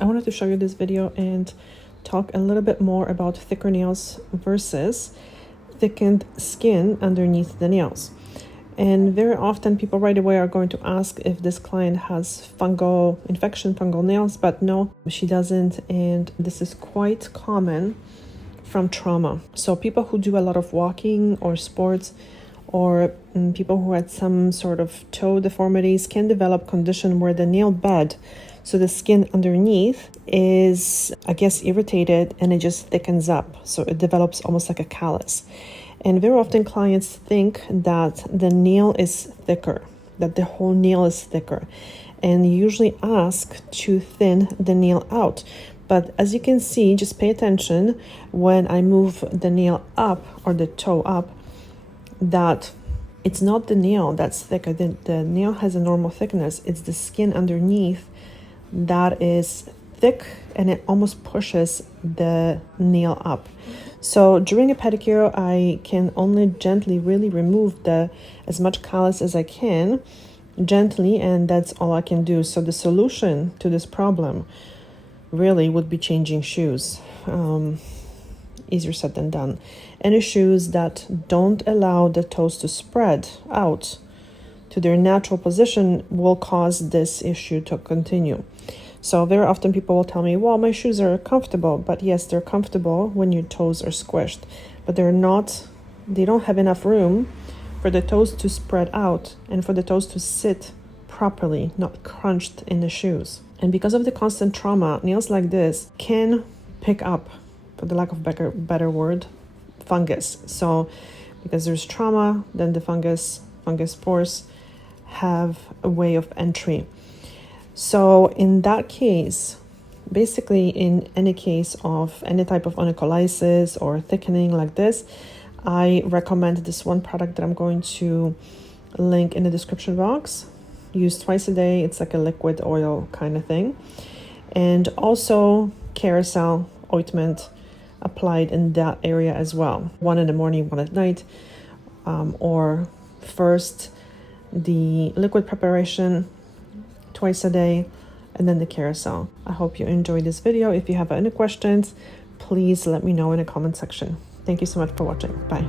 I wanted to show you this video and talk a little bit more about thicker nails versus thickened skin underneath the nails. And very often people right away are going to ask if this client has fungal infection, fungal nails, but no, she doesn't. And this is quite common from trauma. So people who do a lot of walking or sports, or people who had some sort of toe deformities, can develop condition where the nail bed, so the skin underneath, is, I guess, irritated and it just thickens up. So it develops almost like a callus. And very often clients think that the nail is thicker, that the whole nail is thicker, and usually ask to thin the nail out. But as you can see, just pay attention when I move the nail up or the toe up, that it's not the nail that's thicker. The nail has a normal thickness. It's the skin underneath that is thick, and it almost pushes the nail up. So during a pedicure, I can only gently really remove as much callus as I can, gently, and that's all I can do. So the solution to this problem really would be changing shoes. Easier said than done. Any shoes that don't allow the toes to spread out to their natural position will cause this issue to continue. So very often people will tell me, well, my shoes are comfortable. But yes, they're comfortable when your toes are squished, but they don't have enough room for the toes to spread out and for the toes to sit properly, not crunched in the shoes. And because of the constant trauma, nails like this can pick up, for the lack of better word, fungus. So because there's trauma, then the fungus spores have a way of entry. So in that case, basically in any case of any type of onycholysis or thickening like this, I recommend this one product that I'm going to link in the description box. Use twice a day. It's like a liquid oil kind of thing. And also carousel ointment applied in that area as well. One in the morning, one at night. Or first the liquid preparation twice a day, and then the carousel. I hope you enjoyed this video. If you have any questions, please let me know in the comment section. Thank you so much for watching. Bye.